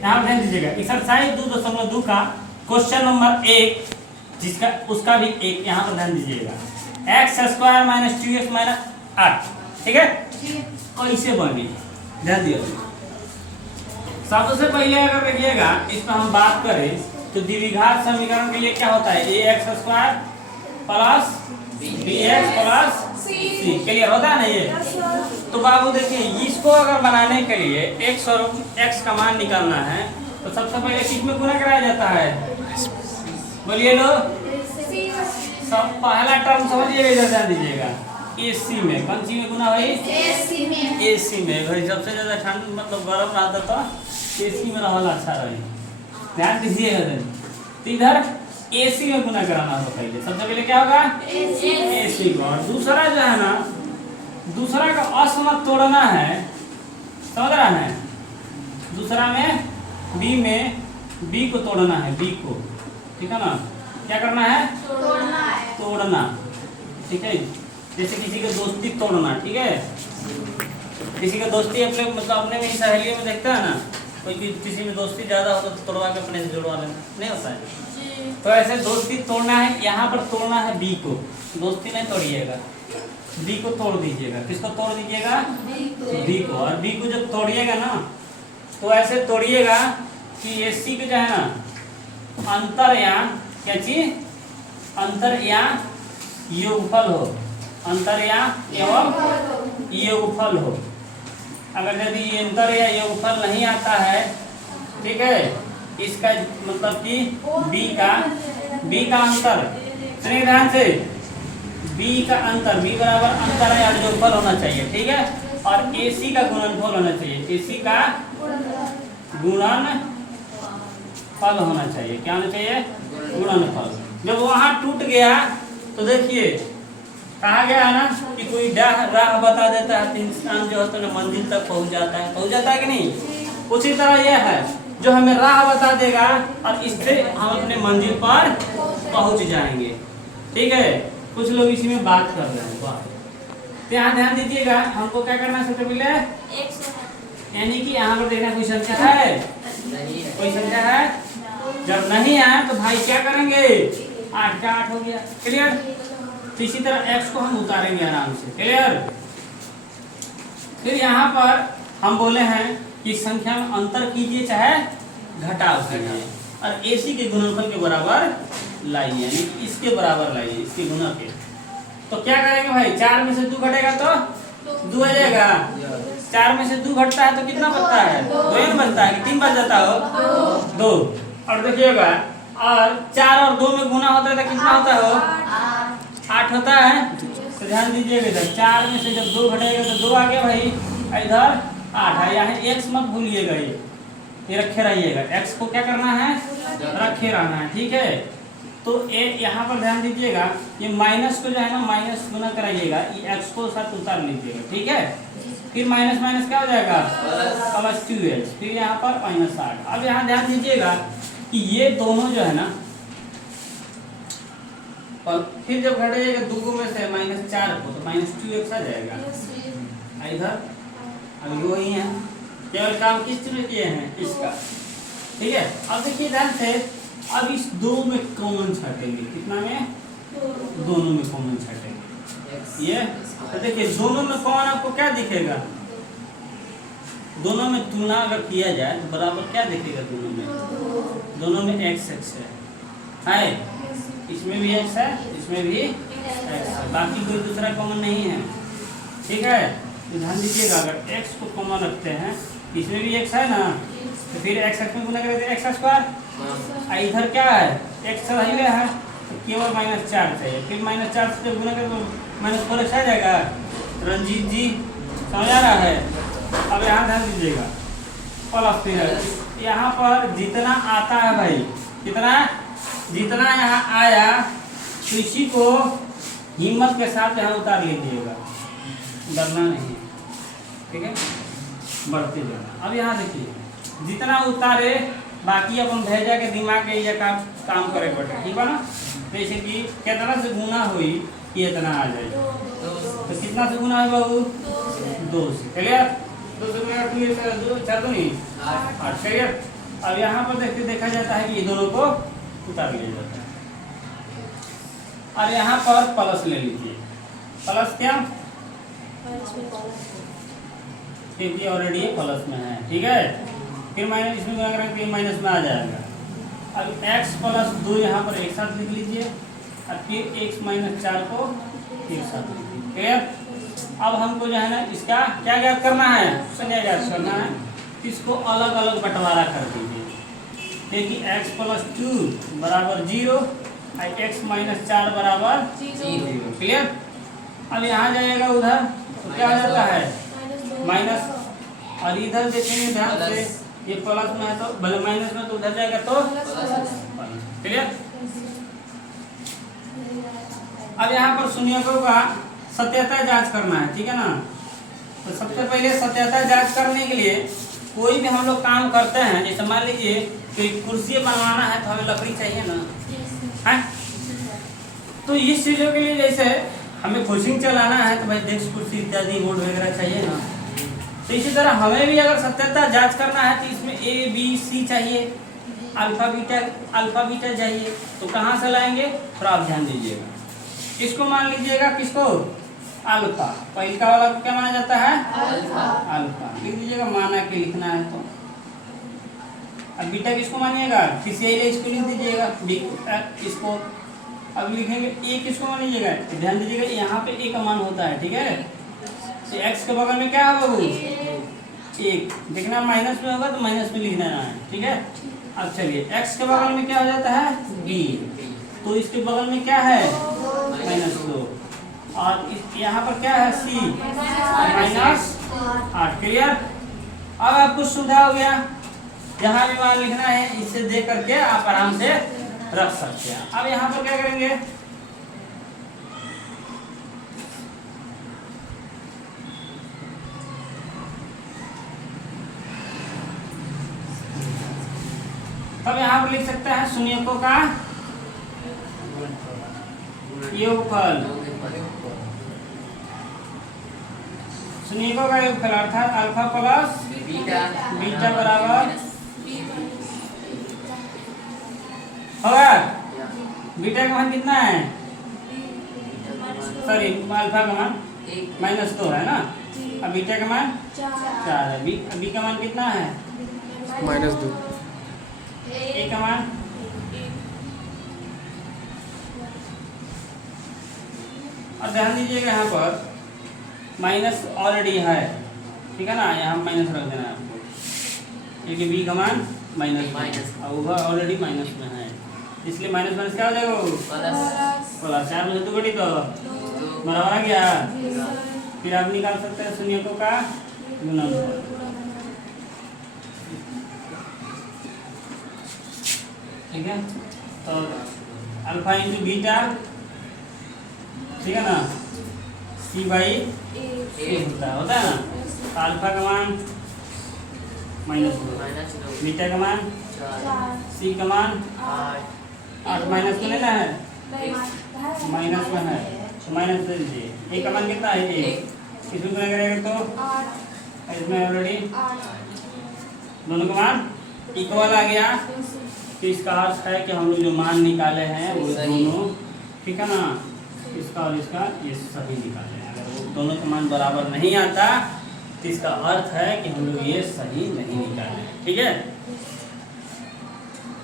यहाँ ध्यान दीजिएगा एक्सरसाइज 2.2 का क्वेश्चन नंबर 1 जिसका उसका भी एक यहाँ पर ध्यान दीजिएगा x² - 2x - 8 ठीक है कैसे बनी ध्यान दिया। सबसे पहले अगर देखिएगा इसमें हम बात करें तो द्विघात समीकरण के लिए क्या होता है ax² plus bx plus c clear होता है ना ये। तो बाबू देखिए इसको अगर बनाने के लिए x और x का मान निकालना है तो सबसे पहले किस में गुणा कराया जाता है बोलिए लो सब पहला टर्म समझिएगा इधर ध्यान दीजिएगा AC में कौन सी में गुना भाई AC में भाई सबसे ज्यादा ठंड मतलब गर्म रहता तो AC में रहना अच्छा रहे ध्यान दीजिएगा। तो इधर AC में गुना कराना होगा पहले सबसे पहले क्या होगा AC को और दूसरा जो है ना दूसरा का असमत तोड़ना है समझ रहा है दूसरा में B को तोड़ना है B को ठीक है ना क्या करना है तोड़ना ठीक है जैसे किसी का दोस्ती तोड़ना ठीक है किसी का दोस्ती अपने मतलब अपने में ही सहेलियों में देखता है ना कोई किसी में दोस्ती ज्यादा होता तो तोड़वा के अपने से जुड़वा लेना नहीं होता है। तो ऐसे दोस्ती तोड़ना है यहाँ पर तोड़ना है B को दोस्ती नहीं तोड़िएगा B को तोड़ दीजिएगा किसको तोड़ दीजिएगा B को और B को जब तोड़िएगा ना तो ऐसे तोड़िएगा कि AC के जो है ना अंतर या क्या चीज अंतर या योगफल हो अंतर या एवं योगफल हो। अगर यदि अंतर या योगफल नहीं आता है ठीक है इसका मतलब कि B का अंतर सुनिए ध्यान से B का अंतर B बराबर अंतर या योगफल होना चाहिए ठीक है और AC का गुणनफल होना चाहिए AC का गुणनफल होना चाहिए क्या होना चाहिए गुणनफल। जब वहां टूट गया तो देखिए कहा गया है ना कि कोई राह बता देता है तो इंसान जो है तो मंजिल तक पहुंच जाता है कि नहीं उसी तरह यह है जो हमें राह बता देगा और इससे हम अपने मंजिल पर पहुंच जाएंगे ठीक है। कुछ लोग इसी में बात कर रहे हैं तो यहाँ ध्यान दीजिएगा हमको क्या करना सबसे पहले यानी कि यहाँ पर देखना कोई संख्या है कोई संख्या है जब नहीं आए तो भाई क्या करेंगे 8 का 8 हो गया क्लियर। तो इसी तरह x को हम उतारेंगे आराम से क्लियर। फिर यहाँ पर हम बोले हैं कि संख्या में अंतर कीजिए चाहे घटाव कीजिए और AC के गुणनफल के बराबर लाइए यानी इसके बराबर लाइए इसके गुना के। तो क्या करेंगे भाई 4 में से 2 घटेगा तो 2 आ जाएगा 4 में से 2 घटता है तो कितना बचता है 2 ही बनता है कि 3 बच जाता हो 2 और देखिएगा और 4 और 2 में गुना होता है तो कितना होता है 8 होता है। तो ध्यान दीजिएगा इधर 4 में से जब 2 घटेगा तो 2 आ गया भाई इधर 8 है यहाँ x मत भूलिएगा ये रखे रहिएगा x को क्या करना है रखे रहना है ठीक है। तो यहाँ पर ध्यान दीजिएगा ये माइनस को जो है ना माइनस गुना कराइएगा ये x को साथ उतार लीजिएगा ठीक है। फिर माइनस माइनस क्या हो जाएगा प्लस 2x फिर यहाँ पर -8। अब यहाँ ध्यान दीजिएगा कि ये दोनों जो है ना और फिर जब घट जाएगा 2 में से -4 को तो -2x आ जाएगा इधर। अब वही है केवल काम किस चीज किए हैं इसका ठीक है। अब देखिए ध्यान से अब इस 2 में कॉमन छाटेंगे कितना में दोनों में कॉमन छाटेंगे ये। तो देखिए दोनों में कॉमन आपको क्या दिखेगा दोनों में तुलना अगर किया जाए तो बराबर क्या दिखेगा दोनों में x है इसमें भी x है इसमें भी x है बाकी कोई दूसरा कॉमन नहीं है ठीक है। तो ध्यान दीजिएगा अगर x को कॉमन रखते हैं इसमें भी x है ना तो फिर x में गुना करेंगे x² इधर क्या है x रह गया है तो केवल -4 चाहिए फिर -4 से जब गुना करें तो -4x आ जाएगा। रंजीत जी समझ आ रहा है। अब यहाँ ध्यान दीजिएगा प्लस फिर यहाँ पर जितना आता है भाई कितना जितना यहाँ आया तो इसी को हिम्मत के साथ यहाँ उतार लीजिएगा डरना नहीं ठीक है बढ़ते जाना। अब यहाँ देखिए जितना उतारे बाकी अपन भेजा के दिमाग के ये काम करे पड़े ठीक है ना। जैसे कि कितना से गुना हुई कि इतना आ जाए तो कितना से गुना है बाबू 2 से क्लियर 2 से गुना 2 4 2 नहीं 8 क्लियर। अब यहाँ पर देखा जाता है कि ये दोनों को उतार लिया जाता है। और यहाँ पर प्लस ले लीजिए। प्लस क्या, क्योंकि ऑलरेडी ये प्लस में है, ठीक है। फिर माइनस, इसमें गुणा करेंगे तो माइनस में आ जाएगा। अब x प्लस 2 यहाँ पर एक साथ लिख लीजिए और फिर x माइनस 4 को एक साथ लिख लीजिए। क्लियर। अब हमको जो है ना इसका क्या ज्ञात करना है, संज्ञा ज्ञात करना है। इसको अलग अलग बंटवारा कर दीजिए, क्योंकि x प्लस 2 बराबर 0 और x माइनस 4 बराबर 0। क्लियर। अब यहाँ जाएगा उधर तो क्या हो जाता है माइनस, और इधर देखेंगे ध्यान से ये प्लस में है तो भले माइनस में, तो उधर जाएगा तो क्लियर। अब यहाँ पर शून्यकों का सत्यता जांच करना है, ठीक है ना। तो सबसे पहले सत्यता जांच करने के लिए कोई भी हम लोग काम करते हैं, जैसे मान लीजिए कोई कुर्सी बनवाना है तो हमें लकड़ी चाहिए ना, है। तो इस चीजों के लिए जैसे हमें कोचिंग चलाना है तो भाई डेस्क कुर्सी इत्यादि बोर्ड वगैरह चाहिए ना। तो इसी तरह हमें भी अगर सत्यता जांच करना है तो इसमें ए बी सी चाहिए, अल्फा बीटा चाहिए। तो कहाँ से लाएंगे, थोड़ा आप ध्यान दीजिएगा। किसको मान लीजिएगा, किसको, अल्फा। पहले का वाला क्या माना जाता है, अल्फा लिख दीजिएगा, माना के लिखना है तो। अब बीटा किसको मानिएगा, किसी इसको लिख दीजिएगा इसको। अब लिखेंगे ए किसको मान लीजिएगा, ध्यान दीजिएगा यहाँ पे ए का मान होता है, ठीक है। तो x के बगल में क्या होगा, एक देखना माइनस में होगा तो माइनस में लिखना है, ठीक है। अब चलिए x के बगल में क्या हो जाता है b, तो इसके बगल में क्या है -2, और यहाँ पर क्या है c -8। क्लियर। अब आपको सुविधा हो गया, जहाँ भी मान लिखना है इसे दे करके आप आराम से रख सकते हैं। अब यहाँ पर क्या करेंगे, अब यहाँ पर लिख सकते हैं शून्यकों का योगफल। शून्यकों का योगफल अर्थात अल्फा प्लस बीटा बराबर होगा। बीटा का मान कितना है, सॉरी अल्फा का मान -2 है ना। अब बीटा का मान 4 है। बी का मान कितना है -2। ए का मान और ध्यान दीजिएगा यहाँ पर माइनस ऑलरेडी है, ठीक है ना। यहाँ माइनस रख देना है आपको, क्योंकि बी का मान माइनस और वो ऑलरेडी माइनस में है, इसलिए माइनस क्या हो जाएगा प्लस। 4 में से 2 घटी तो बराबर आ गया। फिर आप निकाल सकते हैं शून्यकों का गुणनफल। ठीक है, तो अल्फा इंटू बीटा, ठीक है ना, सी बाई ए होता है ना। तो अल्फा का मान -2, बीटा का मान 4, सी का मान 8 माइनस में लेना है, माइनस में है तो माइनस दे दीजिए। ए का मान कितना है 1, इसमें क्या करेगा तो इसमें ऑलरेडी दोनों का मान इक्वल आ गया। तो इसका अर्थ है कि हम लोग जो मान निकाले हैं वो दोनों, ठीक है ना, इसका और इसका ये सही निकाले हैं। अगर वो दोनों का मान बराबर नहीं आता तो इसका अर्थ है कि हम लोग ये सही नहीं निकाले, ठीक है।